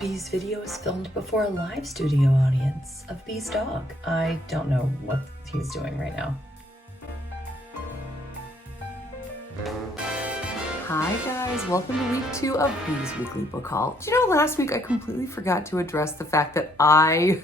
Bee's video is filmed before a live studio audience of Bee's dog. I don't know what he's doing right now. Hi guys, welcome to week 2 of Bee's weekly book haul. Do you know last week I completely forgot to address the fact that I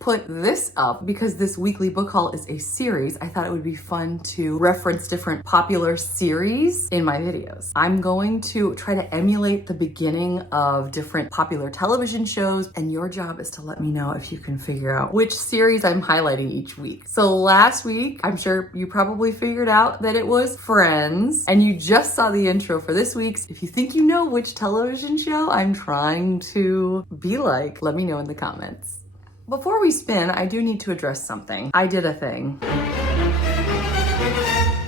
put this up because this weekly book haul is a series. I thought it would be fun to reference different popular series in my videos. I'm going to try to emulate the beginning of different popular television shows, and your job is to let me know if you can figure out which series I'm highlighting each week. So last week, I'm sure you probably figured out that it was Friends, and you just saw the intro for this week's. If you think you know which television show I'm trying to be like, let me know in the comments. Before we spin, I do need to address something. I did a thing.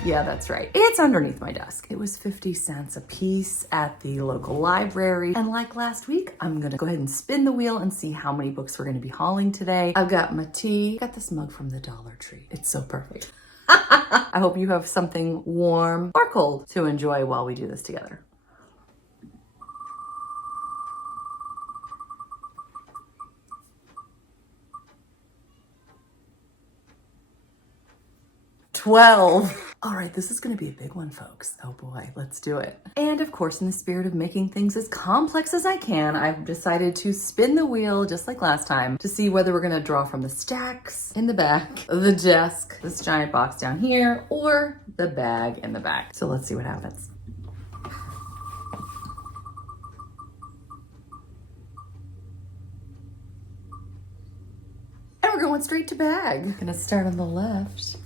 Yeah, that's right. It's underneath my desk. It was 50 cents a piece at the local library. And like last week, I'm gonna go ahead and spin the wheel and see how many books we're gonna be hauling today. I've got my tea. Got this mug from the Dollar Tree. It's so perfect. I hope you have something warm or cold to enjoy while we do this together. $12. All right, this is gonna be a big one, folks. Oh boy, let's do it. And of course, in the spirit of making things as complex as I can, I've decided to spin the wheel just like last time to see whether we're gonna draw from the stacks in the back, the desk, this giant box down here, or the bag in the back. So let's see what happens. And we're going straight to bag. Gonna start on the left.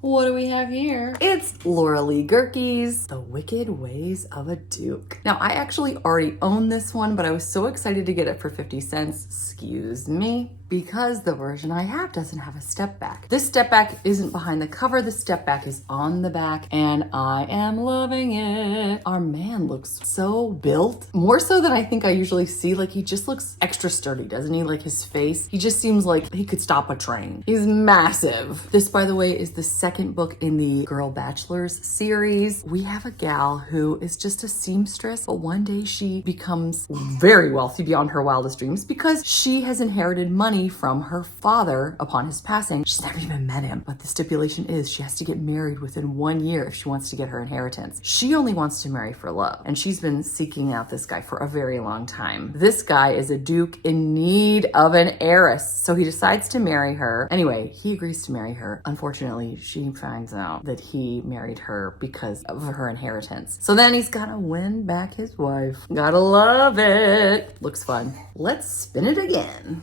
What do we have here? It's Laura Lee Gerke's The Wicked Ways of a Duke. Now, I actually already own this one, but I was so excited to get it for 50 cents, excuse me, because the version I have doesn't have a step back. This step back isn't behind the cover, the step back is on the back, and I am loving it. Our man looks so built, more so than I think I usually see. Like, he just looks extra sturdy, doesn't he? Like, his face, he just seems like he could stop a train. He's massive. This, by the way, is the second book in the Girl Bachelors series. We have a gal who is just a seamstress, but one day she becomes very wealthy beyond her wildest dreams because she has inherited money from her father upon his passing. She's never even met him, but the stipulation is she has to get married within 1 year if she wants to get her inheritance. She only wants to marry for love, and she's been seeking out this guy for a very long time. This guy is a duke in need of an heiress, so he decides to marry her. Anyway, he agrees to marry her. Unfortunately, she finds out that he married her because of her inheritance. So then he's gotta win back his wife. Gotta love it. Looks fun. Let's spin it again.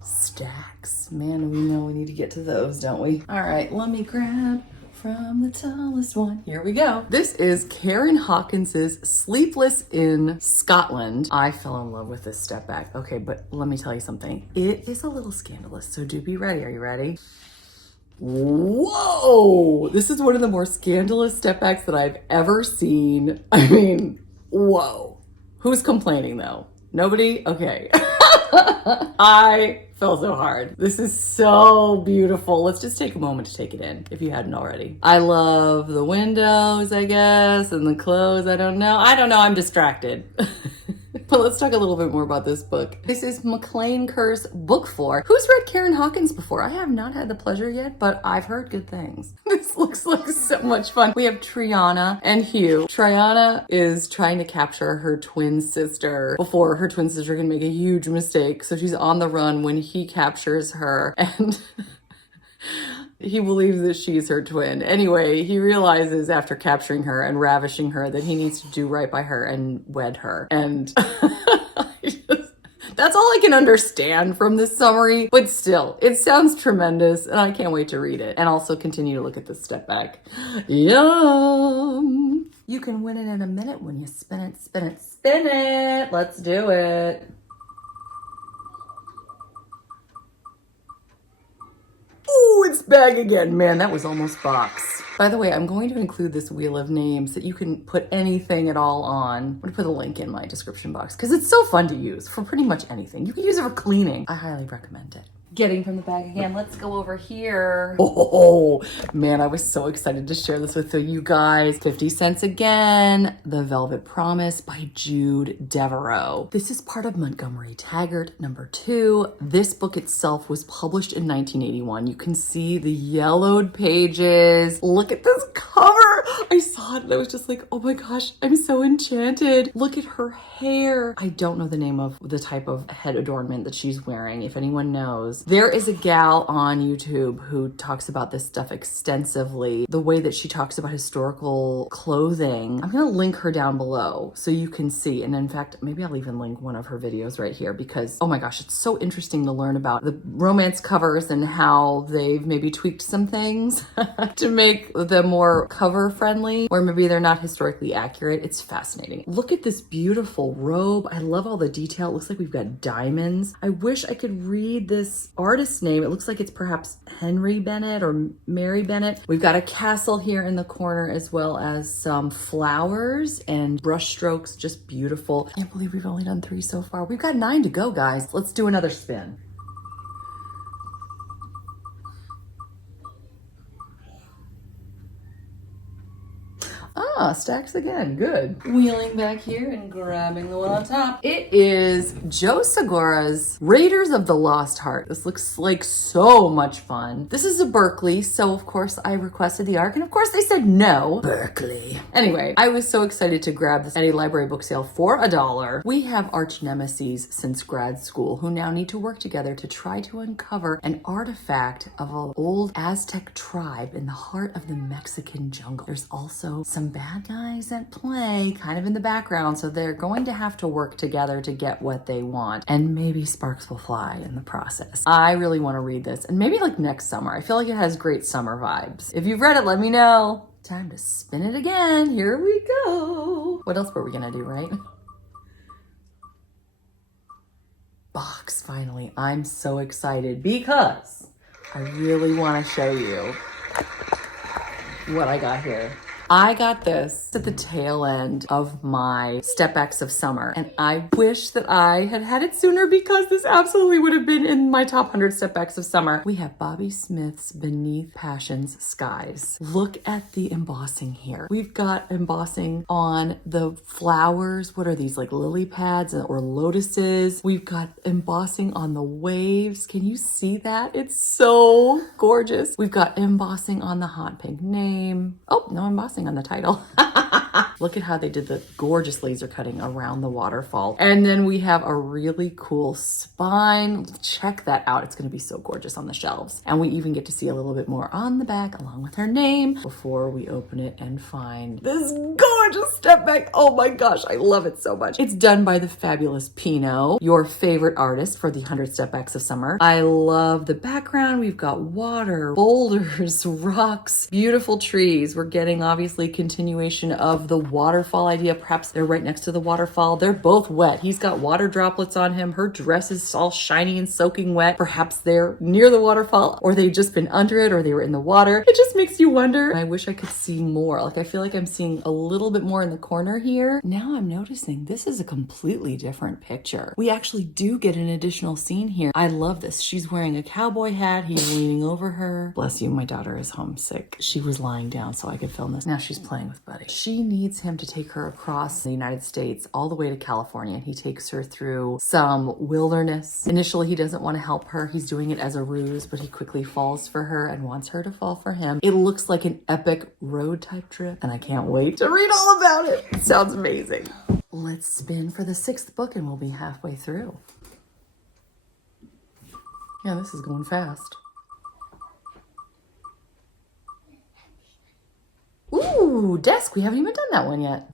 Stacks. Man, we know we need to get to those, don't we? All right, let me grab from the tallest one. Here we go. This is Karen Hawkins's Sleepless in Scotland. I fell in love with this step back. Okay, but let me tell you something. It is a little scandalous, so do be ready. Are you ready? Whoa! This is one of the more scandalous step backs that I've ever seen. I mean, whoa. Who's complaining though? Nobody? Okay. I fell so hard. This is so beautiful. Let's just take a moment to take it in if you hadn't already. I love the windows, I guess, and the clothes. I don't know. I'm distracted. But let's talk a little bit more about this book. This is McLean Kerr's book 4. Who's read Karen Hawkins before? I have not had the pleasure yet, but I've heard good things. This looks like so much fun. We have Triana and Hugh. Triana is trying to capture her twin sister before her twin sister can make a huge mistake. So she's on the run when he captures her, and he believes that she's her twin. Anyway, he realizes after capturing her and ravishing her that he needs to do right by her and wed her. And that's all I can understand from this summary, but still, it sounds tremendous and I can't wait to read it and also continue to look at this step back. Yum! You can win it in a minute when you spin it, spin it, spin it. Let's do it. Ooh, it's bag again. Man, that was almost box. By the way, I'm going to include this wheel of names that you can put anything at all on. I'm going to put a link in my description box because it's so fun to use for pretty much anything. You can use it for cleaning. I highly recommend it. getting from the bag again. Let's go over here. Oh, man, I was so excited to share this with you guys. 50 cents again. The Velvet Promise by Jude Devereaux. This is part of Montgomery Taggart #2. This book itself was published in 1981. You can see the yellowed pages. Look at this cover. I saw it and I was just like, oh my gosh, I'm so enchanted. Look at her hair. I don't know the name of the type of head adornment that she's wearing. If anyone knows, there is a gal on YouTube who talks about this stuff extensively. The way that she talks about historical clothing. I'm going to link her down below so you can see. And in fact, maybe I'll even link one of her videos right here because, oh my gosh, it's so interesting to learn about the romance covers and how they've maybe tweaked some things to make them more cover friendly, or maybe they're not historically accurate. It's fascinating. Look at this beautiful robe. I love all the detail. It looks like we've got diamonds. I wish I could read this artist's name. It looks like it's perhaps Henry Bennett or Mary Bennett. We've got a castle here in the corner as well as some flowers and brush strokes. Just beautiful. I can't believe we've only done 3 so far. We've got 9 to go, guys. Let's do another spin. Ah, stacks again. Good. Wheeling back here and grabbing the one on top. It is Joe Segura's Raiders of the Lost Heart. This looks like so much fun. This is a Berkeley, so of course I requested the ARC, and of course they said no. Berkeley. Anyway, I was so excited to grab this at a library book sale for $1. We have arch nemeses since grad school who now need to work together to try to uncover an artifact of an old Aztec tribe in the heart of the Mexican jungle. There's also some bad guys at play kind of in the background, so they're going to have to work together to get what they want, and maybe sparks will fly in the process. I really want to read this, and maybe like next summer. I feel like it has great summer vibes. If you've read it, let me know. Time to spin it again. Here we go. What else were we gonna do, right? Box, finally. I'm so excited because I really want to show you what I got here. I got this at the tail end of my step backs of summer, and I wish that I had had it sooner because this absolutely would have been in my top 100 step backs of summer. We have Bobby Smith's Beneath Passion's Skies. Look at the embossing here. We've got embossing on the flowers. What are these, like lily pads or lotuses? We've got embossing on the waves. Can you see that? It's so gorgeous. We've got embossing on the hot pink name. Oh, no embossing on the title. Look at how they did the gorgeous laser cutting around the waterfall. And then we have a really cool spine. Check that out. It's going to be so gorgeous on the shelves. And we even get to see a little bit more on the back along with her name before we open it and find this gorgeous step back. Oh my gosh, I love it so much. It's done by the fabulous Pino, your favorite artist for the 100 step backs of summer. I love the background. We've got water, boulders, rocks, beautiful trees. We're getting obviously continuation of the waterfall idea. Perhaps they're right next to the waterfall. They're both wet. He's got water droplets on him. Her dress is all shiny and soaking wet. Perhaps they're near the waterfall, or they've just been under it, or they were in the water. It just makes you wonder. I wish I could see more. Like, I feel like I'm seeing a little bit more in the corner here. Now I'm noticing this is a completely different picture. We actually do get an additional scene here. I love this. She's wearing a cowboy hat. He's leaning over her. Bless you, my daughter is homesick. She was lying down so I could film this. Now she's playing with Buddy. She needs him to take her across the United States all the way to California, and he takes her through some wilderness. Initially, he doesn't want to help her. He's doing it as a ruse, but he quickly falls for her and wants her to fall for him. It looks like an epic road type trip, and I can't wait to read all about it. It sounds amazing. Let's spin for the 6th book and we'll be halfway through. Yeah, this is going fast. Ooh, desk. We haven't even done that one yet.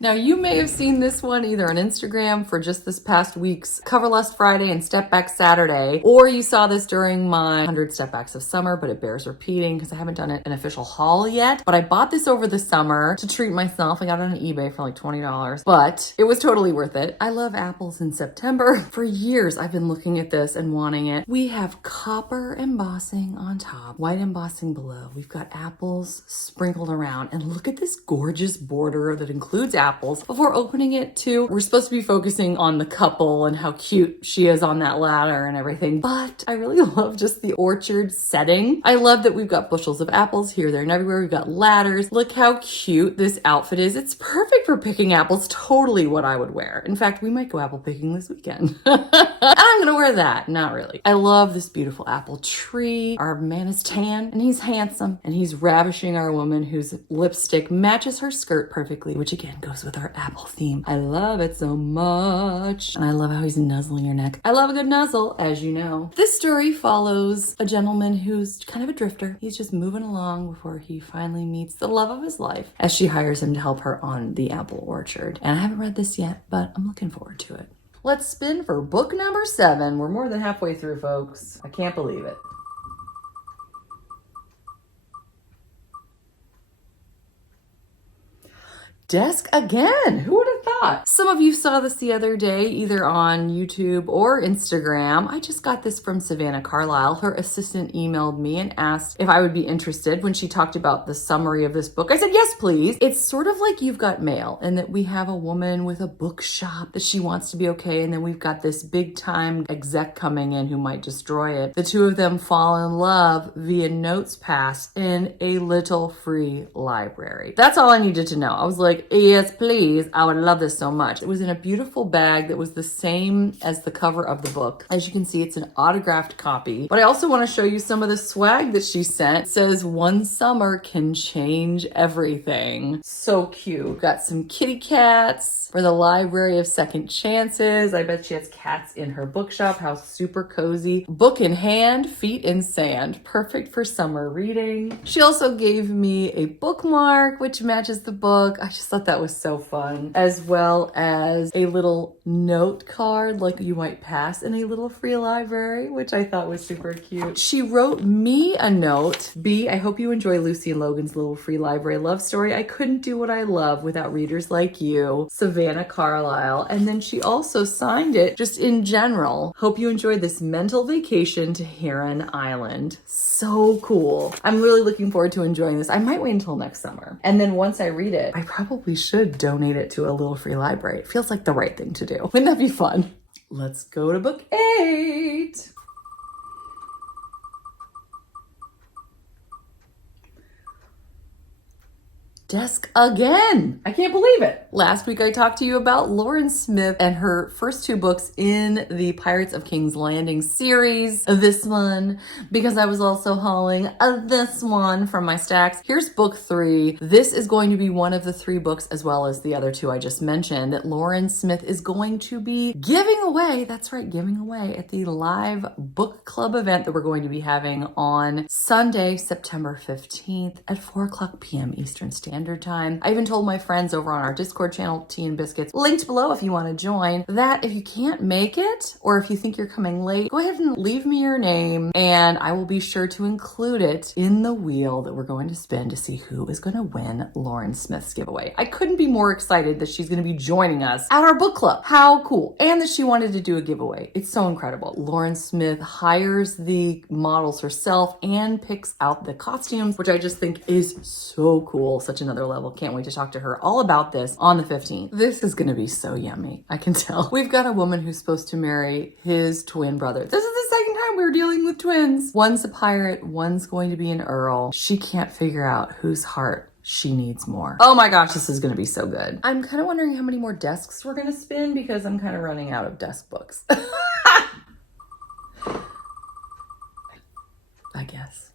Now, you may have seen this one either on Instagram for just this past week's Cover Lust Friday and Step Back Saturday, or you saw this during my 100 Step Backs of Summer, but it bears repeating because I haven't done an official haul yet. But I bought this over the summer to treat myself. I got it on eBay for like $20, but it was totally worth it. I love apples in September. For years, I've been looking at this and wanting it. We have copper embossing on top, white embossing below. We've got apples sprinkled around, and look at this gorgeous border that includes includes apples, before opening it to, we're supposed to be focusing on the couple and how cute she is on that ladder and everything. But I really love just the orchard setting. I love that we've got bushels of apples here, there, and everywhere. We've got ladders. Look how cute this outfit is. It's perfect for picking apples. Totally what I would wear. In fact, we might go apple picking this weekend. I'm gonna wear that. Not really. I love this beautiful apple tree. Our man is tan and he's handsome and he's ravishing our woman whose lipstick matches her skirt perfectly, which again goes with our apple theme. I love it so much. And I love how he's nuzzling your neck. I love a good nuzzle, as you know. This story follows a gentleman who's kind of a drifter. He's just moving along before he finally meets the love of his life as she hires him to help her on the apple orchard. And I haven't read this yet, but I'm looking forward to it. Let's spin for book number 7. We're more than halfway through, folks. I can't believe it. Desk again. Who would have thought? Some of you saw this the other day, either on YouTube or Instagram. I just got this from Savannah Carlyle. Her assistant emailed me and asked if I would be interested when she talked about the summary of this book. I said, yes, please. It's sort of like You've Got Mail, and that we have a woman with a bookshop that she wants to be okay, and then we've got this big time exec coming in who might destroy it. The two of them fall in love via notes passed in a little free library. That's all I needed to know. I was like, yes, please. I would love this so much. It was in a beautiful bag that was the same as the cover of the book. As you can see, it's an autographed copy. But I also want to show you some of the swag that she sent. It says, one summer can change everything. So cute. Got some kitty cats for the Library of Second Chances. I bet she has cats in her bookshop. How super cozy. Book in hand, feet in sand. Perfect for summer reading. She also gave me a bookmark, which matches the book. I just thought that was so fun, as well as a little note card like you might pass in a little free library, which I thought was super cute. She wrote me a note. B, I hope you enjoy Lucy and Logan's little free library love story. I couldn't do what I love without readers like you, Savannah Carlyle. And then she also signed it just in general. Hope you enjoyed this mental vacation to Heron Island. So cool. I'm really looking forward to enjoying this. I might wait until next summer. And then once I read it, I probably should donate it to a little free library. It feels like the right thing to do. Wouldn't that be fun? Let's go to book 8. Desk again. I can't believe it. Last week I talked to you about Lauren Smith and her first 2 books in the Pirates of King's Landing series. This one, because I was also hauling this one from my stacks. Here's book 3. This is going to be one of the 3 books, as well as the other 2 I just mentioned, that Lauren Smith is going to be giving away. That's right, giving away at the live book club event that we're going to be having on Sunday, September 15th at 4:00 p.m. Eastern Standard Time. I even told my friends over on our Discord channel, Tea and Biscuits, linked below if you want to join, that if you can't make it, or if you think you're coming late, go ahead and leave me your name and I will be sure to include it in the wheel that we're going to spin to see who is going to win Lauren Smith's giveaway. I couldn't be more excited that she's going to be joining us at our book club. How cool. And that she wanted to do a giveaway. It's so incredible. Lauren Smith hires the models herself and picks out the costumes, which I just think is so cool. Such another level. Can't wait to talk to her all about this on the 15th. This is going to be so yummy. I can tell. We've got a woman who's supposed to marry his twin brother. This is the second time we're dealing with twins. One's a pirate. One's going to be an earl. She can't figure out whose heart she needs more. Oh my gosh, this is going to be so good. I'm kind of wondering how many more desks we're going to spin because I'm kind of running out of desk books. I guess.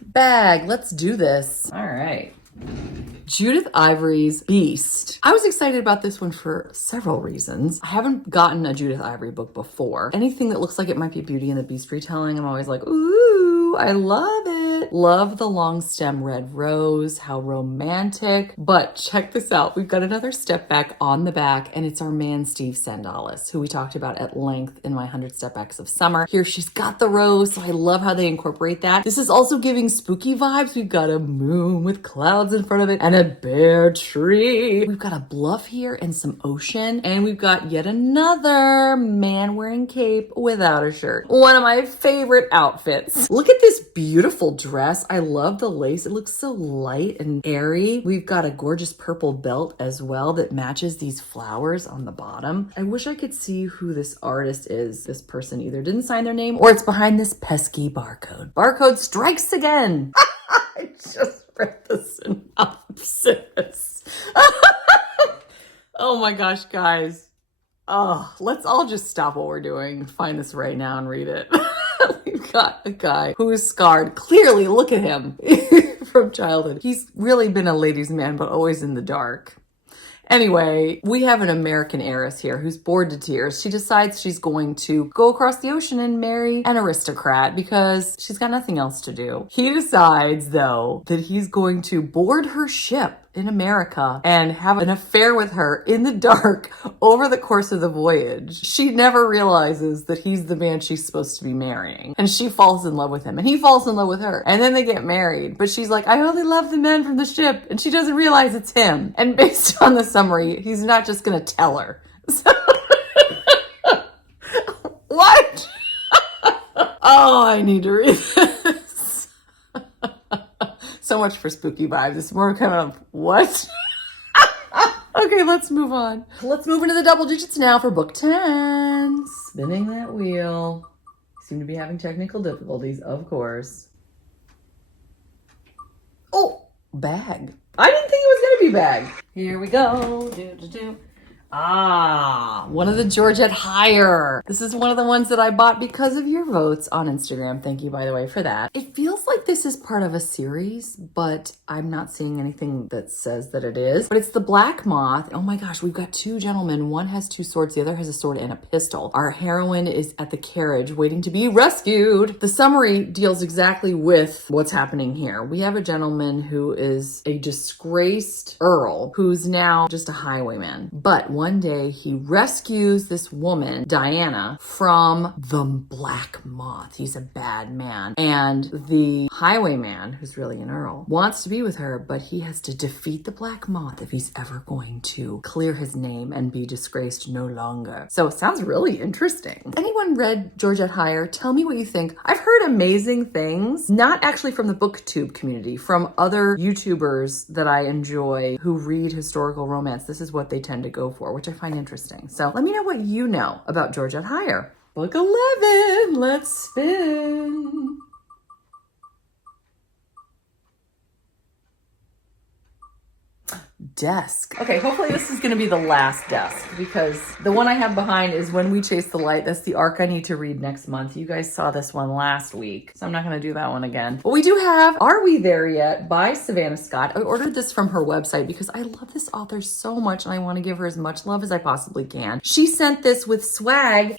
Bag, let's do this. All right. Judith Ivory's Beast. I was excited about this one for several reasons. I haven't gotten a Judith Ivory book before. Anything that looks like it might be Beauty and the Beast retelling, I'm always like, ooh, I love it. Love the long stem red rose, how romantic. But check this out. We've got another step back on the back, and it's our man, Steve Sandalis, who we talked about at length in my 100 Step Backs of Summer. Here she's got the rose, so I love how they incorporate that. This is also giving spooky vibes. We've got a moon with clouds in front of it and a bare tree. We've got a bluff here and some ocean, and we've got yet another man wearing cape without a shirt. One of my favorite outfits. Look at at this beautiful dress. I love the lace. It looks so light and airy. We've got a gorgeous purple belt as well that matches these flowers on the bottom. I wish I could see who this artist is. This person either didn't sign their name or it's behind this pesky barcode. Barcode strikes again. I just read the synopsis. Oh my gosh, guys. Oh, let's all just stop what we're doing and find this right now and read it. We've got a guy who is scarred. Clearly, look at him from childhood. He's really been a ladies' man, but always in the dark. Anyway, we have an American heiress here who's bored to tears. She decides she's going to go across the ocean and marry an aristocrat because she's got nothing else to do. He decides, though, that he's going to board her ship in America and have an affair with her in the dark over the course of the voyage. She never realizes that he's the man she's supposed to be marrying. And she falls in love with him and he falls in love with her. And then they get married. But she's like, I only love the man from the ship. And she doesn't realize it's him. And based on the summary, he's not just going to tell her. So what? Oh, I need to read this. So much for spooky vibes. It's more kind of, what? Okay, let's move on. Let's move into the double digits now for book 10. Spinning that wheel. Seem to be having technical difficulties, of course. Oh, bag. I didn't think it was going to be bag. Here we go. One of the Georgette Hire. This is one of the ones that I bought because of your votes on Instagram. Thank you, by the way, for that. It feels like this is part of a series, but I'm not seeing anything that says that it is. But it's the Black Moth. Oh my gosh, we've got two gentlemen. One has two swords, the other has a sword and a pistol. Our heroine is at the carriage waiting to be rescued. The summary deals exactly with what's happening here. We have a gentleman who is a disgraced earl who's now just a highwayman. But one day he rescues this woman, Diana, from the Black Moth. He's a bad man. And the highwayman, who's really an earl, wants to be with her, but he has to defeat the Black Moth if he's ever going to clear his name and be disgraced no longer. So it sounds really interesting. Anyone read Georgette Hire? Tell me what you think. I've heard amazing things, not actually from the booktube community, from other YouTubers that I enjoy who read historical romance. This is what they tend to go for, which I find interesting. So let me know what you know about Georgette Hire. Book 11, let's spin. Desk. Okay, hopefully this is going to be the last desk because the one I have behind is When We Chase the Light. That's the arc I need to read next month. You guys saw this one last week, so I'm not going to do that one again. But we do have Are We There Yet by Savannah Scott. I ordered this from her website because I love this author so much and I want to give her as much love as I possibly can. She sent this with swag.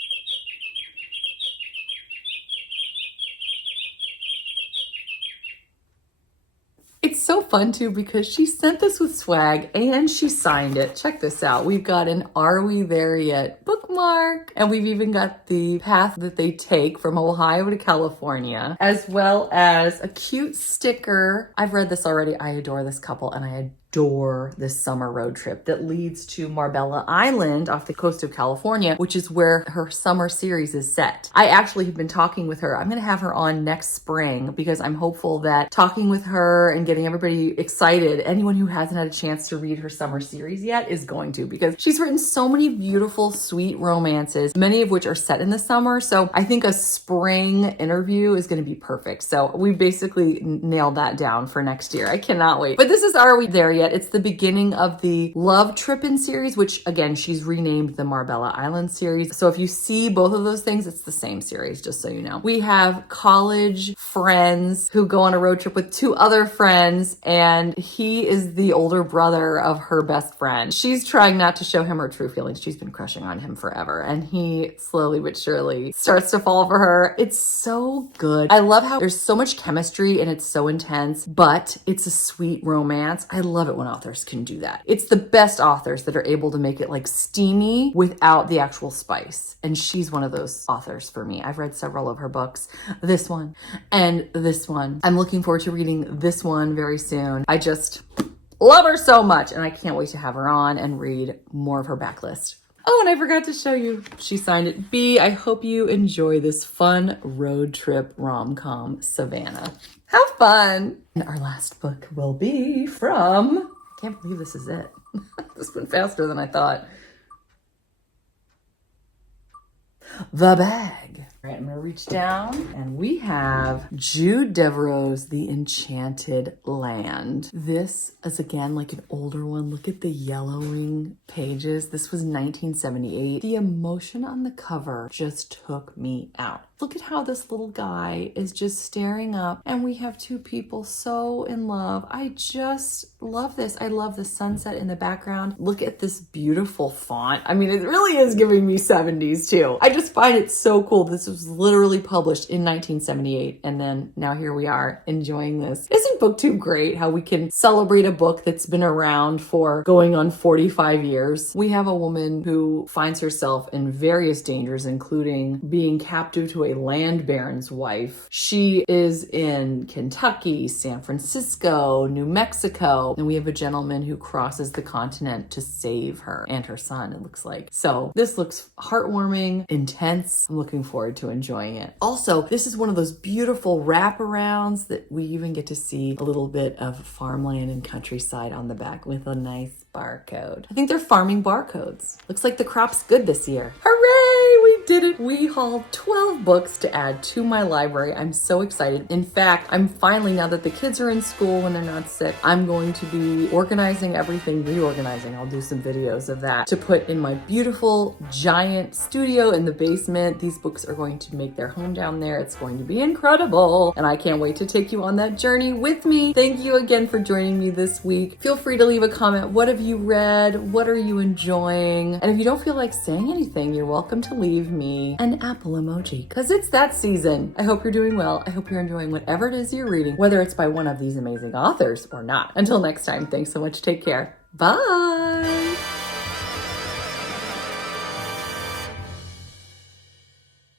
It's so fun too because she sent this with swag and she signed it. Check this out. We've got an Are We There Yet bookmark, and we've even got the path that they take from Ohio to California, as well as a cute sticker. I've read this already. I adore this couple and I adore this summer road trip that leads to Marbella Island off the coast of California, which is where her summer series is set. I actually have been talking with her. I'm going to have her on next spring because I'm hopeful that talking with her and getting everybody excited, anyone who hasn't had a chance to read her summer series yet is going to, because she's written so many beautiful, sweet romances, many of which are set in the summer. So I think a spring interview is going to be perfect. So we basically nailed that down for next year. I cannot wait. But this is Are We There Yet? It's the beginning of the Love Trippin' series, which again, she's renamed the Marbella Island series. So if you see both of those things, it's the same series, just so you know. We have college friends who go on a road trip with two other friends, and he is the older brother of her best friend. She's trying not to show him her true feelings. She's been crushing on him forever, and he slowly but surely starts to fall for her. It's so good. I love how there's so much chemistry and it's so intense, but it's a sweet romance. I love it when authors can do that. It's the best authors that are able to make it like steamy without the actual spice. And she's one of those authors for me. I've read several of her books, this one and this one. I'm looking forward to reading this one very soon. I just love her so much and I can't wait to have her on and read more of her backlist. Oh, and I forgot to show you. She signed it. B, I hope you enjoy this fun road trip rom-com, Savannah. Have fun. And our last book will be from, I can't believe this is it. This went faster than I thought. The Bag. All right, I'm gonna reach down and we have Jude Devereaux's The Enchanted Land. This is again like an older one. Look at the yellowing pages. This was 1978. The emotion on the cover just took me out. Look at how this little guy is just staring up and we have two people so in love. I just love this. I love the sunset in the background. Look at this beautiful font. I mean, it really is giving me 70s too. I just find it so cool. This was literally published in 1978 and then now here we are enjoying this. Isn't BookTube great how we can celebrate a book that's been around for going on 45 years? We have a woman who finds herself in various dangers, including being captive to a land baron's wife. She is in Kentucky, San Francisco, New Mexico, and we have a gentleman who crosses the continent to save her and her son, it looks like. So this looks heartwarming, intense. I'm looking forward to enjoying it. Also, this is one of those beautiful wraparounds that we even get to see a little bit of farmland and countryside on the back with a nice barcode. I think they're farming barcodes. Looks like the crop's good this year. Hooray! We did it! We hauled 12 books to add to my library. I'm so excited. In fact, I'm finally, now that the kids are in school when they're not sick, I'm going to be organizing everything, reorganizing. I'll do some videos of that to put in my beautiful giant studio in the basement. These books are going to make their home down there. It's going to be incredible. And I can't wait to take you on that journey with me. Thank you again for joining me this week. Feel free to leave a comment. What have you read? What are you enjoying? And if you don't feel like saying anything, you're welcome to leave me an apple emoji because it's that season. I hope you're doing well. I hope you're enjoying whatever it is you're reading, whether it's by one of these amazing authors or not. Until next time, thanks so much. Take care. Bye.